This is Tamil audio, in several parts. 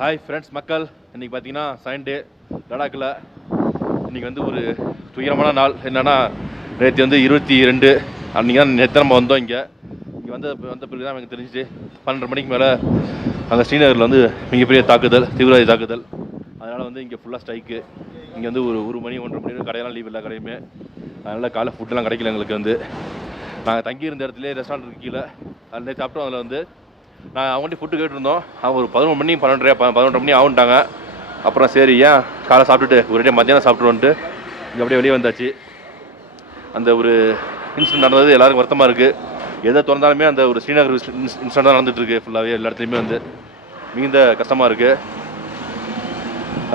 ஹாய் ஃப்ரெண்ட்ஸ் மக்கள், இன்றைக்கி பார்த்தீங்கன்னா சண்டே லடாக்கில். இன்றைக்கி வந்து ஒரு துயரமான நாள். என்னென்னா நேற்று வந்து 22 அன்றைக்கி தான் நேற்று நம்ம வந்தோம். இங்கே வந்த பிறகு தான் எனக்கு தெரிஞ்சிச்சு 12 மணிக்கு மேலே அங்கே ஸ்ரீநகரில் வந்து மிகப்பெரிய தாக்குதல், தீவிரவாதி தாக்குதல். அதனால் வந்து இங்கே ஃபுல்லாக ஸ்ட்ரைக்கு. இங்கே வந்து ஒரு மணி 1:30 மணி கடையெல்லாம் லீவ் இல்லை கடையுமே. அதனால் காலை ஃபுட்டெல்லாம் கிடைக்கல எங்களுக்கு. வந்து நாங்கள் தங்கியிருந்த இடத்துல ரெஸ்டாரண்ட் இருக்கு கீழே, அதில் சாப்பிட்டோம். அதில் வந்து நான் அவங்கள்ட்ட ஃபுட்டு கேட்டுருந்தோம். அவங்க ஒரு 11 மணி 12:30 மணி ஆகுன்ட்டாங்க. அப்புறம் சரி ஏன் காலை சாப்பிட்டுட்டு ஒரே மத்தியானம் சாப்பிட்டுருவோன்ட்டு இங்கே அப்படியே வெளியே வந்தாச்சு. அந்த ஒரு இன்சிடென்ட் நடந்தது எல்லாருக்கும் வருத்தமாக இருக்குது. எதை திறந்தாலுமே அந்த ஒரு ஸ்ரீநகர் இன்சிடென்ட் தான் நடந்துகிட்ருக்கு ஃபுல்லாகவே. எல்லா இடத்துலையுமே வந்து மிகுந்த கஷ்டமாக இருக்குது.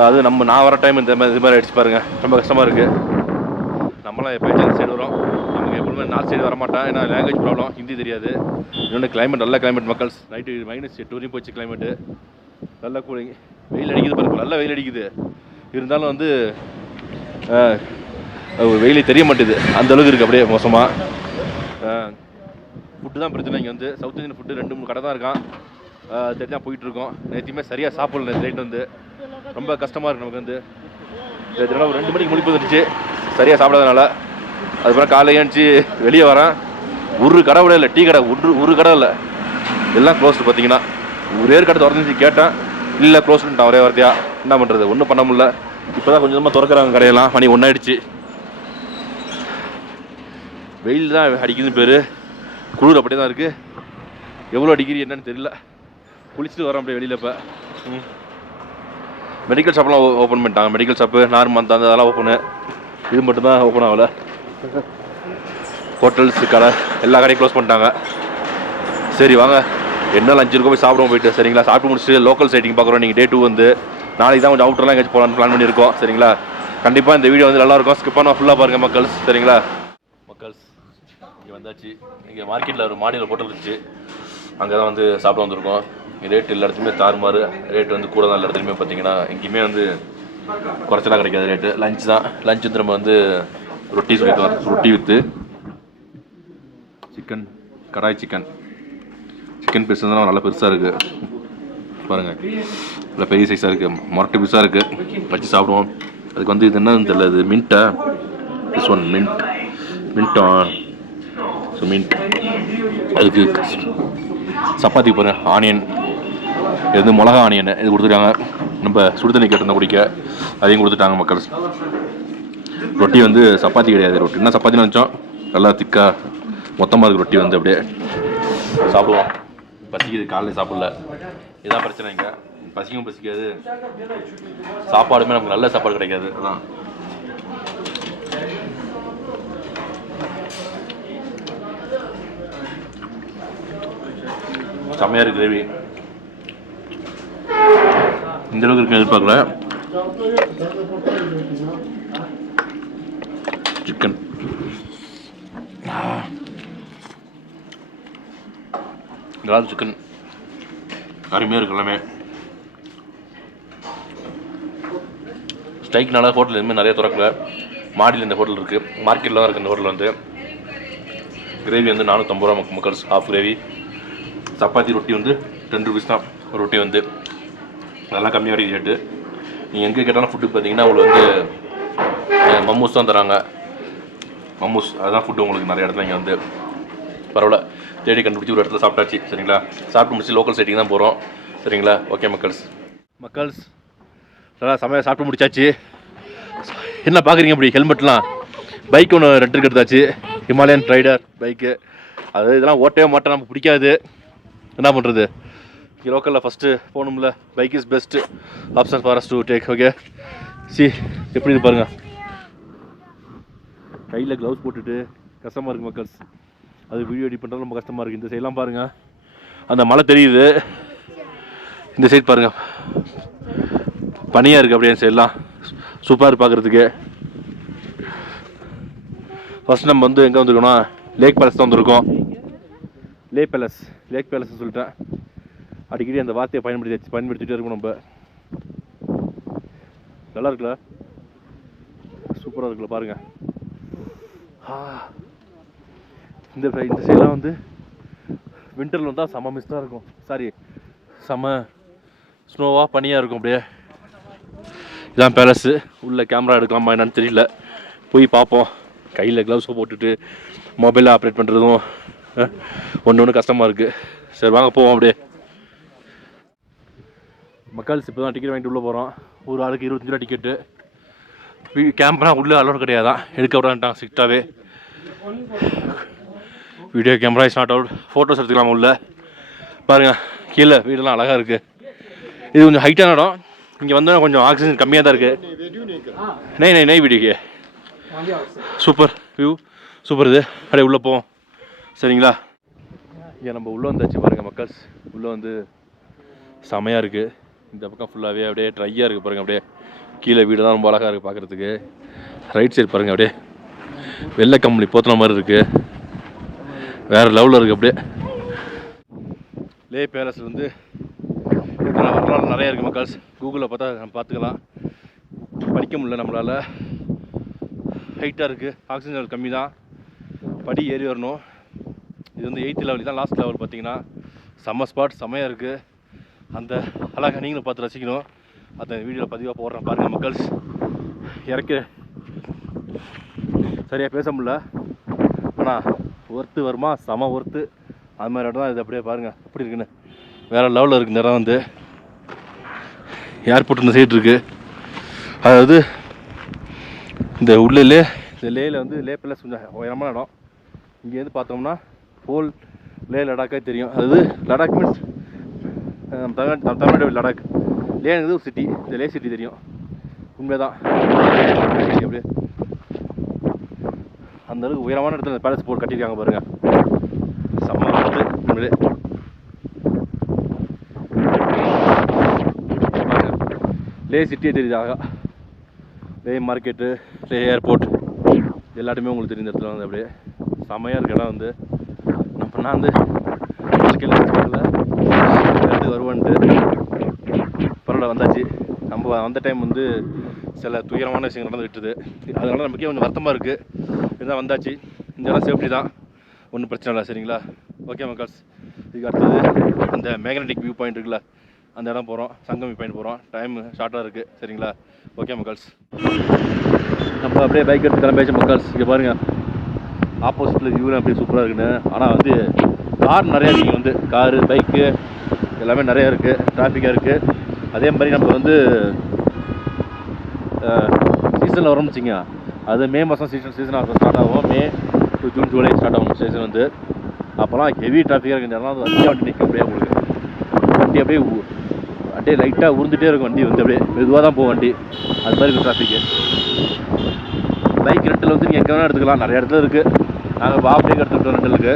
அது நான் வர டைம் இது மாதிரி ஆகிடுச்சு பாருங்கள். ரொம்ப கஷ்டமாக இருக்குது. நம்மளாம் எப்போயும் அந்த சைடு வரோம். நமக்கு எப்பவுமே நார்த் சைடு வரமாட்டோம். ஏன்னா லாங்குவேஜ் ப்ராப்ளம், ஹிந்தி தெரியாது. இன்னொன்று கிளைமேட் நல்ல கிளைமேட் மக்கள்ஸ். நைட்டு -8 வரையும் போச்சு கிளைமேட்டு. நல்ல கூலிங். வெயில் அடிக்குது பாருங்க, நல்ல வெயில் அடிக்குது. இருந்தாலும் வந்து வெயிலே தெரிய மாட்டேது, அந்தளவுக்கு இருக்குது. அப்படியே மோசமாக. ஃபுட்டு தான் பிரச்சனை. இங்கே வந்து சவுத் இந்தியன் ஃபுட்டு 2-3 கடை தான் இருக்கான். தெரிஞ்சால் போயிட்டுருக்கோம். நேற்றுமே சரியாக சாப்பிடல. நைட் வந்து ரொம்ப கஷ்டமாக இருக்குது நமக்கு. வந்து ஒரு 2 மணிக்கு முழிப்பு வந்துடுச்சு சரியாக சாப்பிடாதனால. அதுக்கப்புறம் காலையில் ஏஞ்சி வெளியே வரேன். ஒரு கடை விட இல்லை, டீ கடை ஒரு கடை இல்லை, எல்லாம் க்ளோஸ்டு. பார்த்தீங்கன்னா ஒரே கடை திறந்துச்சு. கேட்டேன், இல்லை க்ளோஸ்டுன்ட்டான் ஒரே வார்த்தையா. என்ன பண்ணுறது, ஒன்றும் பண்ண முடியல. இப்போ தான் கொஞ்சமாக திறக்கிறாங்க கடையெல்லாம். மணி 1 ஆயிடுச்சு. வெயில் தான் அடிக்குதுன்னு பேர், குளிர் அப்படியே தான் இருக்குது. எவ்வளோ டிகிரி என்னன்னு தெரியல. குளிச்சுட்டு வரேன் அப்படியே வெளியில். இப்போ மெடிக்கல் ஷாப்லாம் ஓப்பன் பண்ணிட்டாங்க. மெடிக்கல் ஷாப்பு, நார்மல் அந்த அதெல்லாம் ஓப்பனு. இது மட்டும் தான் ஓப்பன் ஆகலை. ஹோட்டல்ஸ், கடை, எல்லா கடையும் க்ளோஸ் பண்ணிட்டாங்க. சரி வாங்க, என்ன லஞ்ச் இருக்கோ போய் சாப்பிடுவோம் போயிட்டு. சரிங்களா, சாப்பிட்டு முடிச்சுட்டு லோக்கல் சைட்டிங் பார்க்குறோம். நீங்கள் Day 2 வந்து நாளைக்கு தான் கொஞ்சம் அவுட்டர்லாம் எங்கேயாச்சும் போகலான்னு பிளான் பண்ணியிருக்கோம். சரிங்களா, கண்டிப்பாக இந்த வீடியோ வந்து நல்லாயிருக்கும். ஸ்கிப் பண்ணால் ஃபுல்லாக பாருங்கள் மக்கள்ஸ். சரிங்களா மக்கள்ஸ், இங்கே வந்தாச்சு. இங்கே மார்க்கெட்டில் ஒரு மாடியில் ஹோட்டல் இருந்துச்சு, அங்கே தான் வந்து சாப்பிட வந்திருக்கோம். ரேட் எல்லா இடத்துலையுமே தாறுமாறு. ரேட் வந்து கூட தான் எல்லா இடத்துலையுமே. பார்த்தீங்கன்னா எங்கேயுமே வந்து குறைச்சலாக கிடைக்காது ரேட்டு. லஞ்ச் தான். லஞ்ச் வந்து நம்ம வந்து ரொட்டி சொல்லிட்டு ரொட்டி with chicken, kadai chicken piece தான் நல்லா பெருசாக இருக்குது பாருங்கள். நல்லா பெரிய சைஸாக இருக்குது, மொரட்டு பீஸாக இருக்குது. வச்சு சாப்பிடுவோம். அதுக்கு வந்து இது என்னன்னு தெரியல, இது மின்ட்டா, திஸ் ஒன் மின்ட்டா. So mint. அதுக்கு சப்பாத்தி பாருங்க, ஆனியன், இது வந்து மிளகா ஆனியன் இது கொடுத்துருக்காங்க. நம்ம சுடுதண்ணி கேட்டிருந்தோம் குடிக்க, அதையும் கொடுத்துட்டாங்க மக்கள். ரொட்டி வந்து சப்பாத்தி கிடையாது, ரொட்டி என்ன சப்பாத்தின்னு நினச்சோம். நல்லா திக்காக மொத்தமாக இருக்குது ரொட்டி. வந்து அப்படியே சாப்பிடுவோம். பசிக்குது, காலையில் சாப்பிடல, இதுதான் பிரச்சனை. இங்கே பசிக்கும் பசிக்காது, சாப்பாடுமே நமக்கு நல்ல சாப்பாடு கிடைக்காது. அதான் செம்மையாக இருக்குது கிரேவி. இந்த அளவுக்கு இருக்கு எதிர்பார்க்கல. சிக்கன் கிரால் சிக்கன் அருமையாக இருக்கு எல்லாமே. ஸ்ட்ரைக்னால ஹோட்டல் எதுவுமே நிறைய திறக்கல. மாடியில் இந்த ஹோட்டல் இருக்குது, மார்க்கெட்டில் தான் இருக்குது இந்த ஹோட்டல். வந்து கிரேவி வந்து 450 ரூபா மக்கள்ஸ், ஹாஃப் கிரேவி. சப்பாத்தி ரொட்டி வந்து 10 ரூபீஸ் தான் ஒரு ரொட்டி. வந்து அதெல்லாம் கம்மியாக வரைக்கும் ரேட்டு. நீங்கள் எங்கே கேட்டாலும் ஃபுட்டு பார்த்தீங்கன்னா உங்களுக்கு வந்து மம்மூஸ் தான் தராங்க. மம்மூஸ் அதுதான் ஃபுட்டு உங்களுக்கு நிறைய இடத்துல. இங்கே வந்து பரவாயில்ல, தேடி கண்டுபிடிச்சி ஒரு இடத்துல சாப்பிட்டாச்சு. சரிங்களா, சாப்பிட்டு முடிச்சு லோக்கல் சைட்டிங் தான் போகிறோம். சரிங்களா, ஓகே மக்கள்ஸ். நல்லா செம்மையாக சாப்பிட்டு முடிச்சாச்சு. என்ன பார்க்குறீங்க அப்படி? ஹெல்மெட்லாம், பைக் ஒன்று ரெண்டுக்கு எடுத்தாச்சு, ஹிமாலயன் ரைடர் பைக்கு. அது இதெல்லாம் ஓட்டவே மாட்டேன், நமக்கு பிடிக்காது. என்ன பண்ணுறது, இங்கே லோக்கலில் ஃபஸ்ட்டு போகணும்ல. Bike is best option for us to take. Okay, எப்படி இது பாருங்கள். கையில் க்ளவுஸ் போட்டுட்டு கஷ்டமாக இருக்குது மக்கள்ஸ். அது வீடியோ எடிட் பண்ணுறது ரொம்ப கஷ்டமாக இருக்குது. இந்த சைட்லாம் பாருங்கள், அந்த மலை தெரியுது. இந்த சைட் பாருங்கள், பனியாக இருக்குது. அப்படியே சைட்லாம் சூப்பராக பார்க்குறதுக்கு. ஃபஸ்ட் நம்ம வந்து எங்கே வந்துருக்கோம்னா லேக் பேலஸ் தான் வந்திருக்கோம். லேக் பேலஸ் சொல்லிட்டேன். அடிக்கடி அந்த வார்த்தையை பயன்படுத்திகிட்டே இருக்கணும் நம்ம. நல்லா இருக்குல்ல, சூப்பராக இருக்குல்ல பாருங்கள். இந்த சைடெலாம் வந்து விண்டரில் வந்தால் செம்ம மிஸ்டாக இருக்கும். செம்ம ஸ்னோவாக பனியாக இருக்கும் அப்படியே. இதான் பேலஸு. உள்ள கேமரா எடுக்கலாமா என்னன்னு தெரியல, போய் பார்ப்போம். கையில் க்ளவுஸை போட்டுட்டு மொபைலில் ஆப்ரேட் பண்ணுறதும் ஒன்று கஷ்டமாக இருக்குது. சரி வாங்க போவோம் அப்படியே. மக்கள்ஸ் இப்போ தான் டிக்கெட் வாங்கிட்டு உள்ளே போகிறோம். ஒரு ஆளுக்கு 25 ரூபா டிக்கெட்டு. கேமரா உள்ளே அலோட் கிடையாதான், எடுக்க விடான்ட்டான் ஸ்ட்ரிக்டாகவே. Video camera is not allowed. Photos எடுத்துக்கலாம் உள்ள. பாருங்கள் கீழே வீடெல்லாம் அழகாக இருக்குது. இது கொஞ்சம் ஹைட்டான இடம். இங்கே வந்தால் கொஞ்சம் ஆக்சிஜன் கம்மியாக தான் இருக்குது. நெய் வீடியோக்கு சூப்பர் வியூ, சூப்பர். இது அப்படியே உள்ளே போவோம் சரிங்களா. இங்கே நம்ம உள்ளே வந்தாச்சு பாருங்கள் மக்கள்ஸ். உள்ளே வந்து செமையாக இருக்குது. இந்த பக்கம் ஃபுல்லாகவே அப்படியே ட்ரையாக இருக்குது பாருங்கள். அப்படியே கீழே வீடு தான் ரொம்ப அழகாக இருக்குது பார்க்குறதுக்கு. ரைட் சைடு பாருங்கள் அப்படியே வெள்ளை கம்பளி போத்துன மாதிரி இருக்குது. வேறு லெவலில் இருக்குது. அப்படியே லே பேலஸில் வந்து வரலாறு நிறையா இருக்குது மக்கள்ஸ். கூகுளில் பார்த்தா நம்ம பார்த்துக்கலாம். படிக்க முடியல நம்மளால், ஹைட்டாக இருக்குது. ஆக்சிஜன் லெவல் கம்மி தான், படி ஏறி வரணும். இது வந்து 8th லெவல் தான். லாஸ்ட் லெவல் பார்த்தீங்கன்னா செம்ம ஸ்பாட், செம்மையாக இருக்குது. அந்த அழகாக நீங்களும் பார்த்து ரசிக்கணும். அந்த வீடியோவில் பதிவாக போடுறேன் பாருங்கள் மக்கள்ஸ். இறக்க சரியாக பேச முடியல, ஆனால் ஒர்த்து வருமா, செம ஒர்த்து. அது மாதிரி இடம் தான் இது. அப்படியே பாருங்கள் எப்படி இருக்குன்னு, வேறு லெவலில் இருக்குது. இந்த இடம் வந்து ஏர்போர்ட் இந்த சைடு இருக்குது. அதாவது இந்த உள்ளே இந்த லேயில் வந்து லே பேலஸ் கொஞ்சம் உயரமான இடம். இங்கேருந்து பார்த்தோம்னா ஹோல் லே லடாக்கே தெரியும். அதாவது லடாக் மீன்ஸ் தமிழ்நாடு லடாக். லேங்கிறது ஒரு சிட்டி, இந்த லே சிட்டி தெரியும். உண்மைதான் அப்படியே அந்த அளவுக்கு உயரமான இடத்துல பேலஸ் போர்ட் கட்டியிருக்காங்க பாருங்கள். செம்ம உண்மையிலே. லே சிட்டியே தெரியுது அழகா. லே மார்க்கெட்டு, லே ஏர்போர்ட் எல்லாத்தையுமே உங்களுக்கு தெரிஞ்ச இடத்துல வந்து அப்படியே செம்மையாக இருக்க இடம் வந்து. நான் வந்து வாழ்க்கையில் இடத்துக்கு வருவான்ட்டு பரவாயில்ல வந்தாச்சு. நம்ம வந்த டைம் வந்து சில துயரமான விஷயங்கள் நடந்து விட்டுது. அதனால நமக்கே கொஞ்சம் வருத்தமாக இருக்குது. இதுதான் வந்தாச்சு. இந்த இடம் சேஃப்டி தான், ஒன்றும் பிரச்சனை இல்லை சரிங்களா. ஓகே மக்கள்ஸ், இதுக்கு அடுத்தது அந்த மேக்னெட்டிக் வியூ பாயிண்ட் இருக்குல்ல, அந்த இடம் போகிறோம். சங்கமி பாயிண்ட் போகிறோம். டைம் ஷார்ட்டாக இருக்குது சரிங்களா. ஓகே மக்கள்ஸ், நம்ம அப்படியே பைக் எடுத்து கிளம்பியாச்சு மக்கள்ஸ். இங்கே பாருங்கள் ஆப்போசிட்டில் வியூலாம் அப்படியே சூப்பராக இருக்குன்னு. ஆனால் வந்து கார் நிறையா இருக்குது. வந்து காரு பைக்கு எல்லாமே நிறையா இருக்குது, டிராஃபிக்காக இருக்குது. அதே மாதிரி நம்ம வந்து சீசனில் வரோம்னு வச்சுங்க, அது மே மாதம் சீசன் ஸ்டார்ட் ஆகும். மே டு ஜூன் ஜூலை ஸ்டார்ட் ஆகும் சீசன் வந்து. அப்போலாம் ஹெவி டிராஃபிக்காக இருக்குது. நேரம் வந்து வண்டியாக வண்டி நிற்க முடியாது உங்களுக்கு. வண்டி அப்படியே லைட்டாக உருந்துகிட்டே இருக்கும். வண்டி வந்து அப்படியே மெதுவாக தான் போகும் வண்டி. அது மாதிரி இருக்கும் டிராஃபிக்கு. பைக் ரெண்டில் வந்து நீங்கள் எங்கே வேணால் எடுத்துக்கலாம், நிறைய இடத்துல இருக்குது. நாங்கள் பாப்டேக்கு எடுத்துக்கிட்டோம் ரெண்டலுக்கு.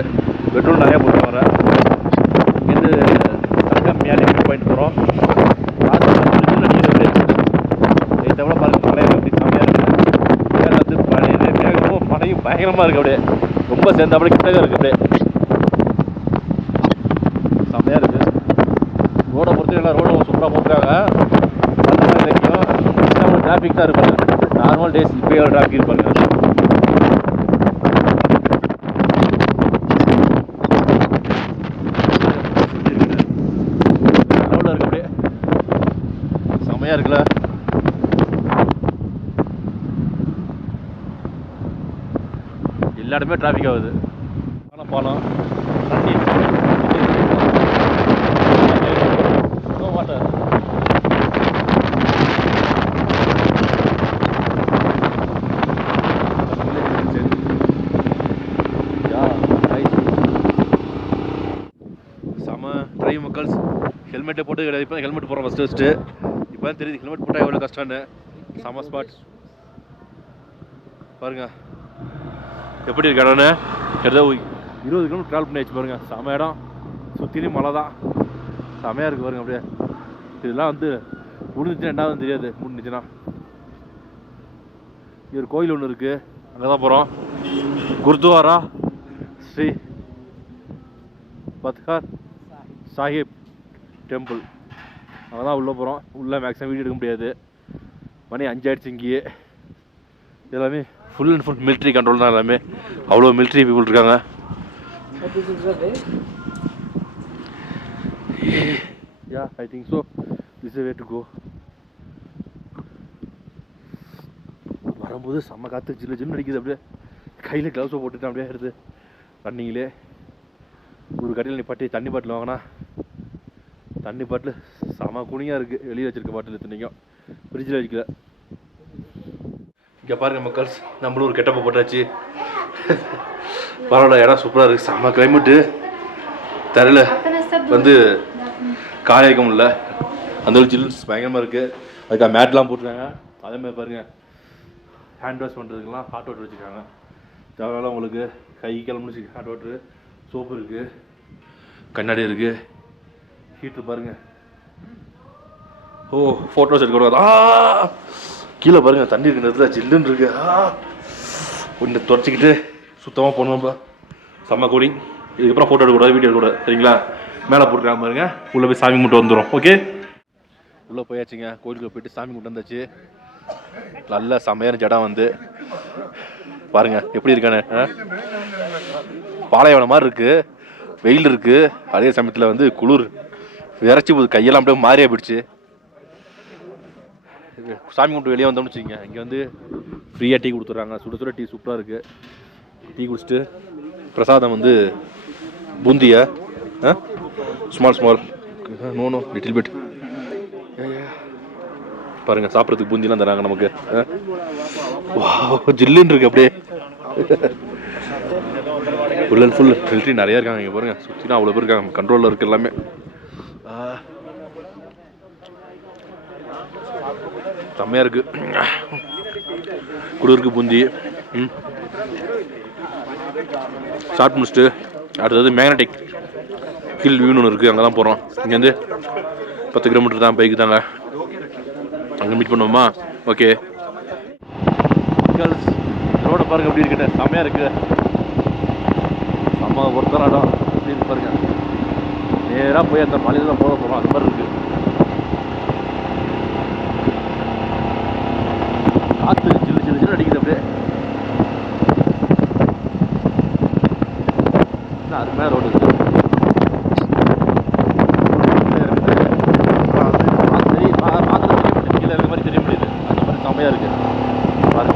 பெட்ரோல் நிறையா போட்டு வர. இங்கேருந்து சங்கமியாலே பாயிண்ட் போகிறோம். எவ்வளோ பாருங்க மழை அப்படி செம்மையாக இருக்குது. வந்து மழையும் பயங்கரமாக இருக்குது. அப்படியே ரொம்ப சேர்ந்த அப்படியே கிட்டக இருக்குது. அப்படியே செம்மையாக இருக்குது. ரோடை பொறுத்து எல்லாம் ரோடு சூப்பராக போட்டுருக்காங்க. அந்த மாதிரி தெரியும் டிராஃபிக் தான் இருப்பாங்க. நார்மல் டேஸ் இப்போ எவ்வளோ டிராஃபிக் இருப்பாங்க. ரோடில் இருக்கு அப்படியே செம்மையாக இருக்குல்ல. எல்லா இடமே டிராஃபிக் ஆகுது. ஆனால் பாலம் வாட்டர் செம டிரைவ் மக்கள்ஸ். ஹெல்மெட்டை போட்டு கிடையாது. இப்போ ஹெல்மெட் போடுறோம் ஃபஸ்ட்டு. இப்போ தான் தெரியுது ஹெல்மெட் போட்டால் எவ்வளோ கஷ்டம்னு. செம ஸ்பாட் பாருங்கள் எப்படி இருக்கு இடம்னு. கிட்டத்தட்ட 20 கிலோமீட்டர் ட்ராவல் பண்ணி வச்சு பாருங்கள். செம இடம், சுற்றிலையும் மழை தான். செமையாக இருக்குது பாருங்கள். அப்படியே இதெல்லாம் வந்து முடிஞ்சிச்சுன்னா என்னாவது தெரியாது. முடிஞ்சிச்சுன்னா இங்கே ஒரு கோயில் ஒன்று இருக்குது, அங்கே தான் போகிறோம். குருத்வாரா ஸ்ரீ பத்கார் சாஹிப் டெம்பிள், அங்கே தான் உள்ளே போகிறோம். உள்ளே மேக்ஸிமம் வீடியோ எடுக்க முடியாது, மணி 5 ஆகிடுச்சு. இங்கேயே எல்லாமே full and full military control தான். எல்லாமே அவ்வளோ மிலிட்ரி பீப்புள் இருக்காங்க. Yeah I think so. This way to go. வரும்போது செம்ம காற்று, ஜில்லு ஜில்லுன்னு அடிக்குது. அப்படியே கையில் க்ளவுஸை போட்டுட்டு அப்படியே எடுத்து ரன்னிங்லே ஒரு கடையில் நிப்பாட்டி தண்ணி பாட்டில் வாங்கினா தண்ணி பாட்டில் செம குனியாக இருக்குது. வெளியே வச்சுருக்க பாட்டில் தண்ணிக்கும் ஃப்ரிட்ஜில் வைக்கல. இங்கே பாருங்க மக்கள்ஸ், நம்மளும் ஒரு கெட்டப்பை போட்டாச்சு. பரவாயில்ல, இடம் சூப்பராக இருக்குது. செம்ம கிளைமேட்டு. தரையில் வந்து காய வைக்க முடியல, அந்த ஒரு ஜில்ஸ் பயங்கரமாக இருக்குது. அதுக்காக மேட்லாம் போட்டுருக்காங்க. அதேமாதிரி பாருங்கள், ஹேண்ட் வாஷ் பண்ணுறதுக்கெலாம் ஹாட் வாட்டர் வச்சுருக்காங்க. தேவையான உங்களுக்கு கை கிளம்புச்சு ஹாட் வாட்ரு, சோப்பு இருக்குது, கண்ணாடி இருக்குது, ஹீட்ரு பாருங்கள். ஓ ஃபோட்டோஸ் எடுக்க கீழே பாருங்கள், தண்ணி இருக்கிற இடத்துல ஜில்லுன்னு இருக்கு. கொஞ்சம் துடைச்சிக்கிட்டு சுத்தமாக போனோம்ப்பா. செம்ம கூலிங். இதுக்கப்புறம் ஃபோட்டோ எடுக்கக்கூடாது, வீடியோ எடுக்கக்கூடாது, சரிங்களா? மேலே போட்டுருக்காங்க பாருங்க. உள்ளே போய் சாமி கும்பிட்டு வந்துடும். ஓகே, உள்ளே போயாச்சுங்க. கோயிலுக்குள்ள போயிட்டு சாமி கும்பிட்டு வந்தாச்சு. நல்ல செம்மையான ஜடம் வந்து பாருங்க எப்படி இருக்கானே. பாலைவனம் மாதிரி இருக்கு, வெயில் இருக்கு, அதே சமயத்தில் வந்து குளிர் விரைச்சி போகுது. கையெல்லாம் அப்படியே மாறியா போயிடுச்சு. சாமி கும்பிட்டு வெளியே வந்தோம்னு வச்சுக்கோங்க, இங்கே வந்து ஃப்ரீயாக டீ கொடுத்துட்றாங்க. சுட சுட டீ சூப்பராக இருக்குது. டீ குடிச்சிட்டு பிரசாதம் வந்து பூந்தியா ஸ்மால் நோ லிட்டில் பிட் பாருங்கள். சாப்பிட்றதுக்கு பூந்திலாம் தராங்க நமக்கு. ஜில்லுன்னு இருக்கு அப்படியே. ஃபுல் அண்ட் ஃபுல் மிலிட்ரி நிறையா இருக்காங்க இங்கே பாருங்கள். சுற்றினா அவ்வளோ பேர் இருக்காங்க. கண்ட்ரோலில் இருக்குது எல்லாமே. செம்மையாக இருக்குது. குளிருக்கு பூந்தி ஷார்ட் முடிச்சுட்டு அடுத்தது மேக்னட்டிக் ஹில் வியூன்னு ஒன்று இருக்குது. அங்கே தான் போகிறோம். இங்கேருந்து 10 கிலோமீட்டர் தான், பைக்கு தாங்க. அங்கே மீட் பண்ணுவோமா? ஓகே. ரோடை பாருங்க எப்படி இருக்குன்னு. செம்மையாக இருக்குது. செம்ம ஒருத்தர இடம் அப்படின்னு பாருங்க. நேராக போய் அந்த மலையில தான் போக போகிறோம். அது மாதிரி இருக்குது. காற்று சில்லு சில்லு சில்லு அடிக்குது அப்படியே. அருமையாக ரோடு இருக்குது. பார்க்குறது கீழே இருக்க மாதிரி தெரிய முடியுது. அந்த மாதிரி செம்மையாக இருக்குது பாருங்க.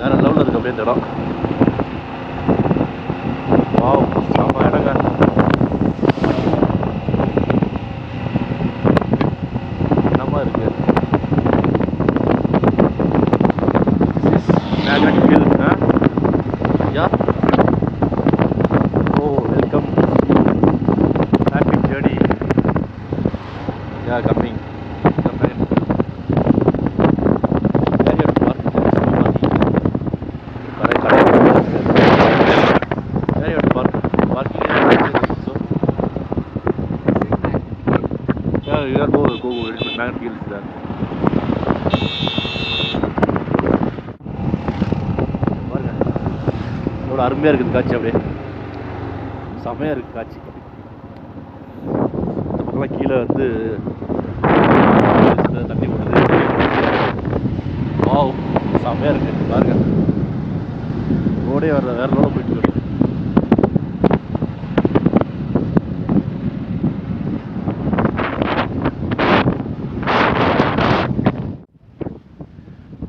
வேற லெவலில் இருக்குது அப்படியே இந்த இடம். வாவ், செம்ம இடங்க. என்னமா இருக்கு. Magnetic hill. Yeah, oh welcome, happy journey. Yeah coming. எவ்வளோ அருமையாக இருக்குது காட்சி. அப்படியே செமையாக இருக்குது காட்சி. இந்த பக்கம்லாம் கீழே வந்து தண்ணி போடுது. வாவ், செமையாக இருக்குது பாருங்க. ரோடே வர வேற ரோட போயிட்டு இருக்கு.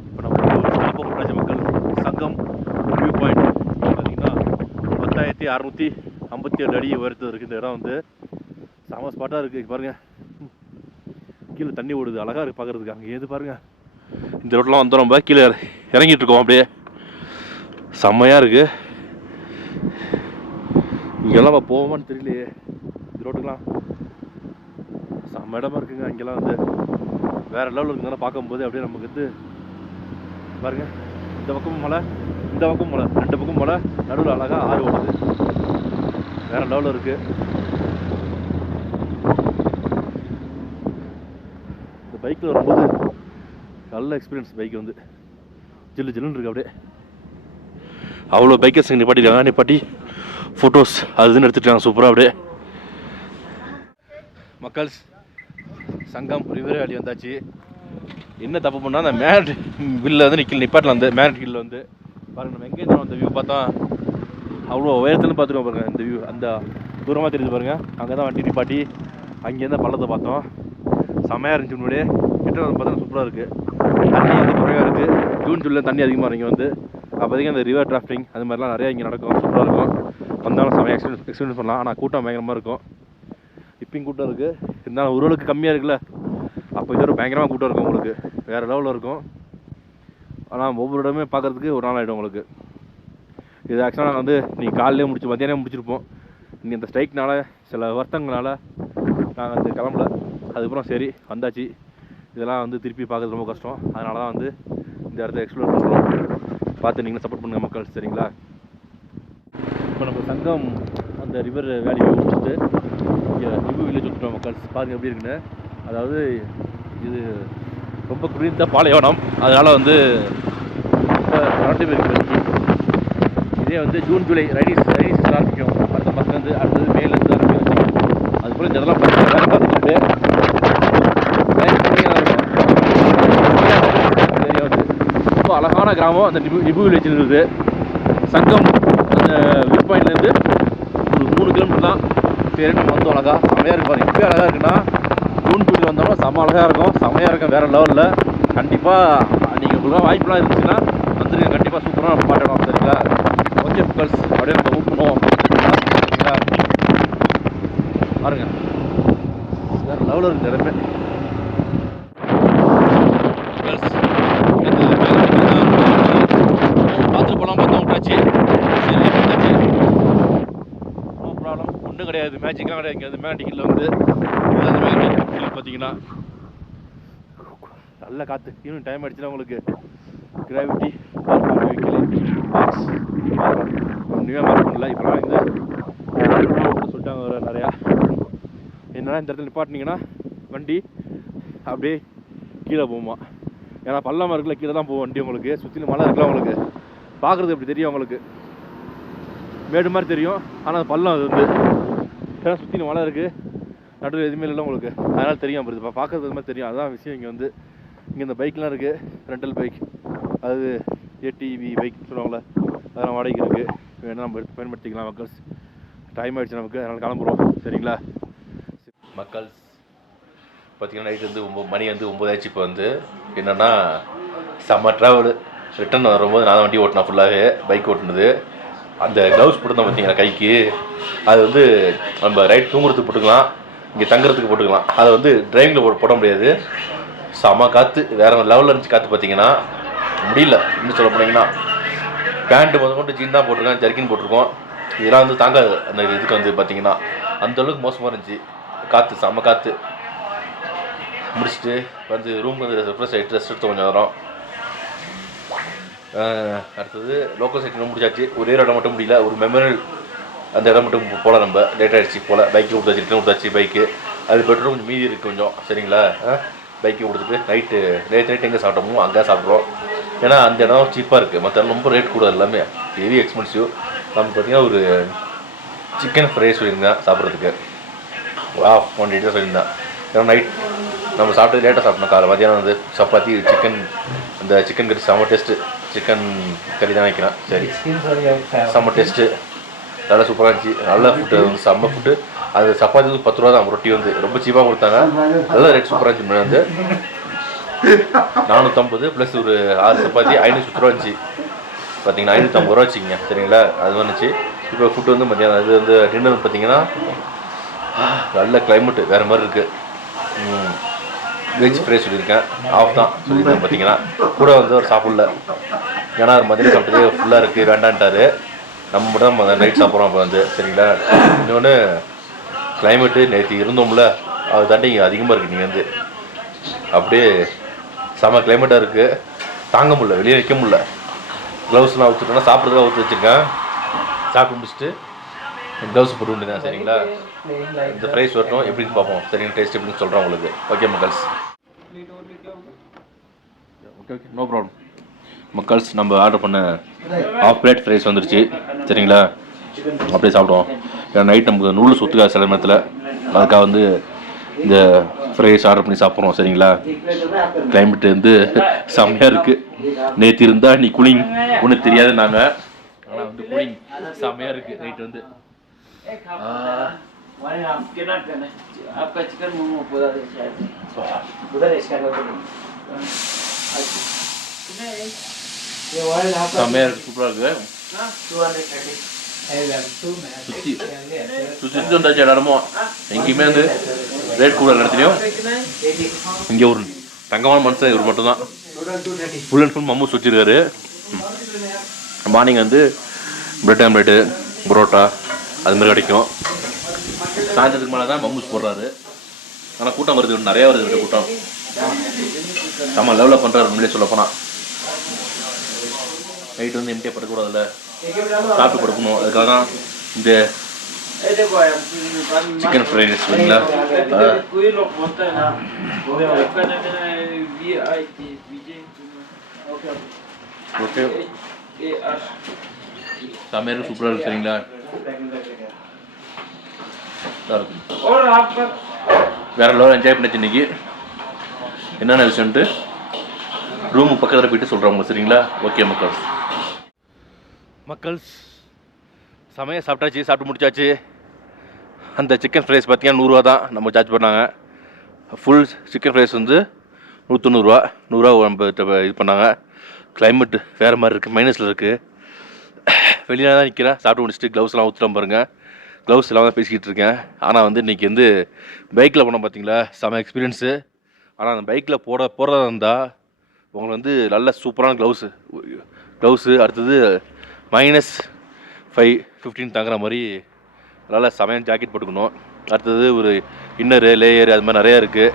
இப்போ நம்ம போட்டாச்சு மக்கள். சங்கம் வியூ பாயிண்ட் பார்த்தீங்கன்னா 10,657 அடி உயரத்தில் இருக்குது. இந்த இடம் வந்து செம ஸ்பாட்டாக இருக்குது. பாருங்கள், கீழே தண்ணி ஓடுது. அழகாக இருக்குது பார்க்குறதுக்கு. அங்கே ஏது பாருங்கள். இந்த ரோட்லாம் வந்தோம், நம்ம கீழே இறங்கிட்டு இருக்கோம். அப்படியே செம்மையாக இருக்குது. இங்கெல்லாம் போவோமான்னு தெரியலையே. இந்த ரோட்டுக்கெலாம் செம்ம இடமா இருக்குங்க. இங்கெல்லாம் வந்து வேறு லெவலில் இருக்குதுனால பார்க்கும்போது அப்படியே நமக்கு வந்து பாருங்கள். இந்த பக்கமும் மலை, இந்த பக்கம் மலை, 2 பக்கம் மலை, நடுவில் அழகாக ஆறு ஓடுது. வேறு லெவலில் இருக்குது. இந்த பைக்கில் வரும்போது நல்ல எக்ஸ்பீரியன்ஸ். பைக் வந்து ஜில்லு ஜில்லுன்னு இருக்குது அப்படியே. அவ்வளோ பைக்கர்ஸ் நிப்பாட்டிருக்காங்க. நிப்பாட்டி ஃபோட்டோஸ் அதுன்னு எடுத்துட்டாங்க சூப்பராக அப்படியே. மக்கள்ஸ், சங்கம் ரிவர் வேலி வந்தாச்சு. என்ன தப்பு பண்ணால் அந்த மேட் வில்ல வந்து நிப்பாட்டில் வந்து மேட் ஹில்ல வந்து பாருங்கள். நம்ம எங்கே அந்த வியூ பார்த்தா அவ்வளோ உயரத்துலேருந்து பார்த்துருவோம் பாருங்கள். இந்த வியூ அந்த தூரமாக தெரியுது பாருங்கள். அங்கே தான் வண்டி நிப்பாட்டி அங்கேருந்து பள்ளத்தை பார்த்தோம். செமையாக இருந்துச்சு. முன்னாடியே கிட்ட வந்து பார்த்தா சூப்பராக இருக்குது. தண்ணி வந்து குறைவாக இருக்குது. ஜூன் ஜூலையில் தண்ணி அதிகமாக இங்கே வந்து அப்போதைக்கு அந்த ரிவர் டிராஃப்டிங் அது மாதிரிலாம் நிறையா இங்கே நடக்கும். சூப்பராக இருக்கும். வந்தாலும் செமையாக எக்ஸ்பீரியன்ஸ் பண்ணலாம். ஆனால் கூட்டம் பயங்கரமாக இருக்கும். இப்பயும் கூட்டம் இருக்குது. இருந்தாலும் ஓரளவுக்கு கம்மியாக இருக்குல்ல. அப்போ இதோட பயங்கரமாக கூட்டம் இருக்கும். உங்களுக்கு வேறு லெவலில் இருக்கும். ஆனால் ஒவ்வொரு இடமே பார்க்குறதுக்கு ஒரு நாள் ஆகிடும் உங்களுக்கு. இது ஆக்சுவலாக நாங்கள் வந்து நீங்கள் காலையிலே மத்தியானம் முடிச்சிருப்போம். நீங்கள் இந்த ஸ்ட்ரைக்னால சில வருத்தங்களால் நாங்கள் வந்து கிளம்பல. அதுக்கப்புறம் சரி வந்தாச்சு. இதெல்லாம் வந்து திருப்பி பார்க்குறது ரொம்ப கஷ்டம். அதனால தான் வந்து இந்த இடத்த எக்ஸ்ப்ளோர் பண்ணுறோம். பார்த்து நீங்களும் சப்போர்ட் பண்ணுங்கள் மக்கள், சரிங்களா? இப்போ நம்ம சங்கம் அந்த ரிவர் வேலி முடிச்சுட்டு இங்கே நிபு வில்லேஜ் சுற்றுறோம் மக்கள். பாருங்கள் எப்படி இருக்குன்னு. அதாவது இது ரொம்ப குளிர்ந்த பாலைவனம். அதனால் வந்து ரொம்ப கரண்ட்டு போயிருக்கு. இதே வந்து ஜூன் ஜூலை ரைனி சீசன் ஆரம்பிக்கும். அடுத்த மாதத்துலேருந்து அடுத்தது மேலேருந்து ஆரம்பிக்கும். அதுபோல் இந்த இதெல்லாம் பார்த்தீங்கன்னா பார்த்துட்டு ஏரியா வந்து ரொம்ப அழகான கிராமம். அந்த நிபு வில்லேஜ் இருக்குது. சங்கம் அந்த வியூ பாயிண்ட்லேருந்து ஒரு 3 கிலோமீட்டர் தான். சரி நம்ம வந்து அழகா செமையாக இருக்கும். பாருங்க இப்போ அழகாக இருக்குன்னா ஜூன் ஜூலை வந்தோம்னா செம்ம அழகாக இருக்கும். செமையாக இருக்கும் வேறு லெவலில். கண்டிப்பாக நீங்கள் உங்களுக்கு வாய்ப்புலாம் இருந்துச்சுன்னா வந்துருங்க. கண்டிப்பாக சூப்பராக நம்ம பாட்டணும், சரிங்களா? ஓகே மக்கள்ஸ், அப்படியே நம்ம மூவ் பண்ணுவோம். பாருங்க வேறு லெவலில் இருக்குது இடமே. பார்த்துட்டு போகலாம் பார்த்தோம் விட்டாச்சு. சரி பார்த்தாச்சு. No problem. ஒன்றும் கிடையாது. மேஜிக்லாம் கிடையாது. இங்கே வந்து மேட்டிக்கில் வந்து மேட்டிக் பார்த்தீங்கன்னா நல்ல காற்று. ஈவினிங் டைம் ஆகிடுச்சுன்னா உங்களுக்கு கிராவிட்டி பாக்ஸ் ஒன்றுமே மாற பண்ணல. இப்போலாம் வந்து சொல்லிட்டாங்க வர நிறையா. என்னன்னா இந்த இடத்துல நிப்பாட்டினீங்கன்னா வண்டி அப்படியே கீழே போகுமா. ஏன்னா பள்ளமாக இருக்குல்ல, கீழே தான் போகும் வண்டி. உங்களுக்கு சுற்றிலும் மழை இருக்குல்ல, உங்களுக்கு பார்க்குறது எப்படி தெரியும்? உங்களுக்கு மேடு மாதிரி தெரியும். ஆனால் பள்ளம் அது வந்து ஏன்னா சுற்றிலும் மழை இருக்குது, நடுவில் எதுவுமே இல்லை உங்களுக்கு. அதனால் தெரியும். அப்படி இப்போ பார்க்குறது மாதிரி தெரியும். அதுதான் விஷயம். இங்கே வந்து இங்கே இந்த பைக்லாம் இருக்குது. ரெண்டல் பைக், அது ஏடிவி பைக் சொல்லுவாங்களே, அதெல்லாம் வாடகைக்கு இருக்குது. வேணால் நம்ம எடுத்து பயன்படுத்திக்கலாம் மக்கள்ஸ். டைம் ஆகிடுச்சு நமக்கு, அதனால் கிளம்புறோம், சரிங்களா? மக்கள்ஸ் பார்த்திங்கன்னா நைட்டு வந்து மணி வந்து 9 ஆச்சு. இப்போ வந்து என்னென்னா செம்ம ட்ராவலு. ரிட்டன் வரும்போது நான் வண்டி ஓட்டினேன் ஃபுல்லாகவே. பைக் ஓட்டினது. அந்த க்ளவுஸ் போட்டுருந்தோம் பார்த்தீங்கன்னா கைக்கு, அது வந்து நம்ம ரைட் தூங்குறதுக்கு போட்டுக்கலாம், இங்கே தங்குறதுக்கு போட்டுக்கலாம். அதை வந்து டிரைவிங்கில் போட முடியாது. செம்ம காற்று, வேறு லெவலில் இருந்துச்சு காற்று. பார்த்தீங்கன்னா முடியல. இன்னும் சொல்ல போனீங்கன்னா பேண்ட்டு முதல் கொண்டு ஜீன் தான் போட்டிருக்கேன், ஜர்க்கின் போட்டிருக்கோம். இதெல்லாம் வந்து தாங்காது அந்த இதுக்கு வந்து பார்த்தீங்கன்னா. அந்தளவுக்கு மோசமாக இருந்துச்சு காற்று, செம்ம காற்று. முடிச்சுட்டு வந்து ரூம் வந்து ரெஸ்ட் எடுத்து கொஞ்சம் நேரம். அடுத்தது லோக்கல் சைட் முடிச்சாச்சு. ஒரே இடம் மட்டும் முடியல, ஒரு மெமரியல் அந்த இடம் மட்டும் போகல. நம்ம லேட் ஆகிடுச்சு போல். பைக்கு கொடுத்தாச்சு, ரிட்டன் கொடுத்தாச்சு பைக்கு. அது பெட்ரோல் கொஞ்சம் மீதி இருக்குது கொஞ்சம், சரிங்களா? பைக்கை கொடுத்துட்டு நேற்று நைட் எங்கே சாப்பிட்டோமோ அங்கே சாப்பிட்றோம். ஏன்னா அந்த இடம் சீப்பாக இருக்குது. மற்ற இடம் ரொம்ப ரேட் கூட, எல்லாமே ஹெவி எக்ஸ்பென்சிவ். நம்ம பார்த்திங்கன்னா ஒரு சிக்கன் ஃப்ரை சொல்லியிருந்தேன் சாப்பிட்றதுக்கு. 1 தான் சொல்லியிருந்தேன். ஏன்னா நைட் நம்ம சாப்பிட்டது லேட்டாக சாப்பிட்டோம். காலை மதியானம் வந்து சப்பாத்தி சிக்கன், அந்த சிக்கன் கறி செம்ம டேஸ்ட்டு. சிக்கன் கறி தான் வைக்கிறேன், சரி செம்ம டேஸ்ட்டு, நல்லா சூப்பராக இருந்துச்சு. நல்ல ஃபுட்டு வந்து செம்ம ஃபுட்டு. அது சப்பாத்தி வந்து 10 ரூபா தான். ரொட்டி வந்து ரொம்ப சீப்பாக கொடுத்தாங்க. அதெல்லாம் ரேட் சூப்பராக இருந்துச்சு. வந்து 450 ப்ளஸ் ஒரு 6 சப்பாத்தி 520 ரூபா இருந்துச்சு. பார்த்தீங்கன்னா 550 ரூபா வச்சுக்கிங்க, சரிங்களா? அது வந்துச்சு. இப்போ ஃபுட்டு வந்து மத்தியானம் அது வந்து டின்னர் பார்த்தீங்கன்னா நல்ல கிளைமேட்டு வேறு மாதிரி இருக்குது. வெஜ் ஃப்ரை சொல்லியிருக்கேன், ஆஃப் தான் சொல்லியிருக்கேன். பார்த்தீங்கன்னா கூட வந்து அவர் சாப்பிடல. ஏன்னா அவர் மதியம் சாப்பிட்டதே ஃபுல்லாக இருக்குது, வேண்டான்ட்டார். நம்ம மட்டும் தான் நைட் சாப்பிட்றோம் அப்போ வந்து, சரிங்களா? இன்னொன்று கிளைமேட்டு நேற்று இருந்தோம்ல, அது தாண்டி இங்கே அதிகமாக இருக்குது. நீங்கள் வந்து அப்படியே செம கிளைமேட்டாக இருக்குது. தாங்க முடியல, வெளியே வைக்க முடியல. க்ளவுஸ்லாம் அவுத்துட்டோன்னா சாப்பிட்றதுலாம் அவுத்து வச்சுருக்கேன். சாப்பிட்டு முடிச்சுட்டு க்ளவுஸ் போட்டு விட்டுருந்தேன், சரிங்களா? இந்த ப்ரைஸ் வரட்டும், எப்படின்னு பார்ப்போம். சரிங்க, டேஸ்ட் எப்படின்னு சொல்கிறேன் உங்களுக்கு. ஓகே மக்கள்ஸ், ஓகே நோ ப்ராப்ளம். மக்கள்ஸ் நம்ம ஆர்டர் பண்ண ஹாஃப் பிளேட் ஃப்ரைஸ் வந்துருச்சு, சரிங்களா? அப்படியே சாப்பிடுவோம். ஏன்னா நைட் நமக்கு நூடுல்ஸ் ஒத்துக்காது சில நேரத்தில். அதுக்காக வந்து இந்த ஃப்ரைஸ் ஆர்டர் பண்ணி சாப்பிட்றோம், சரிங்களா? கிளைமேட் வந்து செம்மையாக இருக்குது. நேற்று இருந்தால் நீ கூலிங் ஒன்றும் தெரியாது நாங்கள், ஆனால் வந்து கூலிங் செம்மையாக இருக்குது. நைட் வந்து Why आप cannot करना आपका चिकन मोमो पूरा दे शायद उधर इसका कर ये वाले आप சமையல் சூப்பராக இருக்குது 230 சுற்றி வந்தாச்சு இடமும் எங்கேயுமே வந்து ரேட் கூட நடத்திலையும் இங்கே ஒரு தங்கமான மனுஷன் இவர் மட்டும்தான் ஃபுல் அண்ட் ஃபுல் மம்மூஸ் வச்சுருக்காரு. மார்னிங் வந்து பிரெட் ஆம்லேட்டு பரோட்டா அது மாதிரி கிடைக்கும். சாயந்தரத்துக்கு மேலே தான் மம்மூஸ் போடுறாரு. ஆனால் கூட்டம் வருது, நிறையா வருது கூட்டம். நம்ம லெவலில் பண்ணுறாரு முன்னாடியே சொல்ல போனால். நைட்டு வந்து எம்டியாக படுக்கக்கூடாதுல்ல, சாப்பிட்டு படுக்கணும். அதுக்காக தான் இந்த சிக்கன் ஃப்ரை ரைஸ் இல்லைங்களா. ஓகே சமையல் சூப்பராக இருக்கு சரிங்களா. வேற லெவலில் என்ஜாய் பண்ணிச்சு இன்னைக்கு. என்னென்ன விஷயம்ட்டு ரூமு பக்கத்தில் போயிட்டு சொல்கிறவங்க சரிங்களா. ஓகே மக்கள்ஸ் சமையல் சாப்பிட்டாச்சு, சாப்பிட்டு முடிச்சாச்சு. அந்த சிக்கன் ஃப்ரைஸ் பார்த்தீங்கன்னா 100 ரூபா தான் நம்ம சார்ஜ் பண்ணாங்க. ஃபுல் சிக்கன் ஃப்ரைஸ் வந்து 190 ரூபா, 100 ரூபா நம்ம இது பண்ணாங்க. கிளைமேட்டு வேறு மாதிரி இருக்குது, மைனஸில் இருக்குது. வெளியில் தான் நிற்கிறேன். சாப்பிட்டு முடிச்சுட்டு க்ளவுஸ்லாம் ஊற்றுலாம் பாருங்கள். க்ளவுஸ் எல்லாம் தான் பேசிக்கிட்டு இருக்கேன். ஆனால் வந்து இன்றைக்கி வந்து பைக்கில் போனோம் பார்த்தீங்களா, செம எக்ஸ்பீரியன்ஸு. ஆனால் அந்த பைக்கில் போகிறதா இருந்தால் உங்களுக்கு வந்து நல்ல சூப்பரான க்ளவுஸு அடுத்தது -5-15 தாங்குற மாதிரி நல்லா செமையான ஜாக்கெட் போட்டுக்கணும். அடுத்தது ஒரு இன்னரு லேயர் அது மாதிரி நிறையா இருக்குது,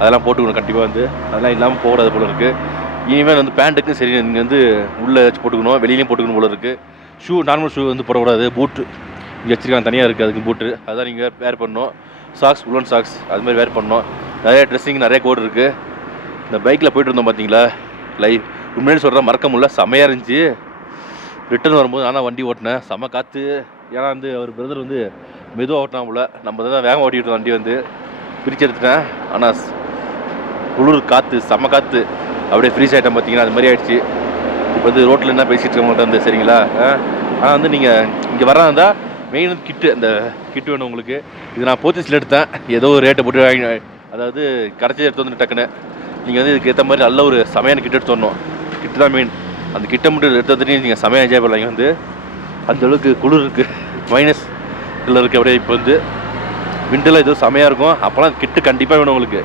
அதெல்லாம் போட்டுக்கணும் கண்டிப்பாக. வந்து அதெல்லாம் இல்லாமல் போகக்கூடாது போல இருக்குது. இனிமேல் வந்து பேண்ட்டுக்கு சரி நீங்கள் வந்து உள்ளே வச்சு போட்டுக்கணும், வெளியிலையும் போட்டுக்கணும் போல இருக்குது. ஷூ நார்மல் ஷூ வந்து போடக்கூடாது, பூட்டு இங்கே வச்சுருக்காங்க தனியாக இருக்குது அதுக்கு பூட்டு, அதுதான் நீங்கள் வேர் பண்ணணும். சாக்ஸ் உலன் சாக்ஸ் அதுமாதிரி வேர் பண்ணணும். நிறைய ட்ரெஸ்ஸிங் நிறைய கோட் இருக்குது. இந்த பைக்கில் போய்ட்டு இருந்தோம் பார்த்தீங்களா, உண்மையிலே சொல்கிறேன் மறக்க முடியல, செமையாக இருந்துச்சு. ரிட்டர்ன் வரும்போது ஆனால் வண்டி ஓட்டினேன், செம காற்று. ஏன்னா வந்து அவர் பிரதர் வந்து மெதுவாக ஓட்டினா போல, நம்ம தான் வேகம் ஓட்டிகிட்டு வண்டி வந்து பிரித்து எடுத்துட்டேன். ஆனால் குளிர் காற்று செம காற்று, அப்படியே ஃப்ரீஸ் ஆகிட்டேன் பார்த்தீங்கன்னா அது மாதிரி ஆகிடுச்சு. இப்போ வந்து ரோட்டில் என்ன பேசிகிட்டு இருக்க மாட்டேன் வந்து சரிங்களா. ஆனால் வந்து நீங்கள் இங்கே வராந்தா மெயின் கிட்டு, அந்த கிட்டு வேணும் உங்களுக்கு. இது நான் போத்தீஸில் எடுத்தேன், ஏதோ ஒரு ரேட்டை போட்டு வாங்கி, அதாவது கரைச்சி எடுத்து வந்து டக்குன்னு நீங்கள் வந்து இதுக்கு ஏற்ற மாதிரி நல்ல ஒரு சமையான கிட்ட எடுத்து வரணும். கிட்டு தான் மெயின். அந்த கிட்ட மட்டும் எடுத்து வந்துட்டு நீங்கள் சமையல் என்ஜாய் பண்ணலாம். வந்து அந்தளவுக்கு குளிர் இருக்குது, -இதில் இருக்குது. அப்படியே இப்போ வந்து விண்டரில் எதுவும் செமையாக இருக்கும். அப்போலாம் கிட்டு கண்டிப்பாக வேணும் உங்களுக்கு.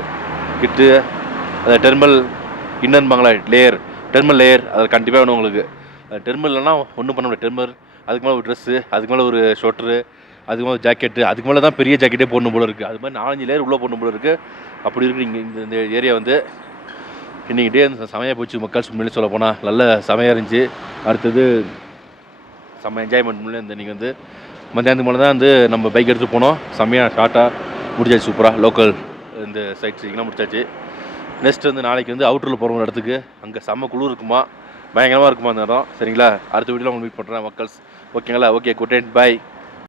கிட்டு அந்த டெர்மல் இன்னன்பாங்களா டெர்மல் லேயர் அதில் கண்டிப்பாக வேணும் உங்களுக்கு. டெர்மல் இல்லைனா ஒன்றும் பண்ண முடியாது. டெர்மல் அதுக்கு மேலே ஒரு ட்ரெஸ்ஸு, அதுக்கு மேலே ஒரு ஷொட்ரு, அதுக்கு மேலே ஜாக்கெட்டு, அதுக்கு மேலே தான் பெரிய ஜாக்கெட்டே போடணும் போல இருக்குது. அது மாதிரி 4-5 லேயர் உள்ளே போடணும் போல இருக்குது. அப்படி இருக்குது இங்கே இந்த ஏரியா வந்து. இன்றைக்கி டே செமையாக போச்சு மக்கள். முன்னாடி சொல்ல போனால் நல்ல செமையாக இருந்துச்சு. அடுத்தது செம்ம என்ஜாய்மெண்ட் முன்னே இந்த நீங்கள் வந்து மத்தியானத்துக்கு மேலே தான் வந்து நம்ம பைக் எடுத்துகிட்டு போனோம். செம்மையாக ஷார்ட்டாக முடிச்சாச்சு, சூப்பராக லோக்கல் இந்த சைட் சீக்கிரம் முடிச்சாச்சு. நெக்ஸ்ட் வந்து நாளைக்கு வந்து அவுட்டரில் போகிற இடத்துக்கு, அங்கே செம்ம குளிர் இருக்குமா, பயங்கரமாக இருக்குமா அந்த இடம் சரிங்களா. அடுத்த வீடியோவில் உங்களுக்கு மீட் பண்ணுறேன் மக்கள்ஸ். ஓகேங்களா. ஓகே குட் நைட், பாய்.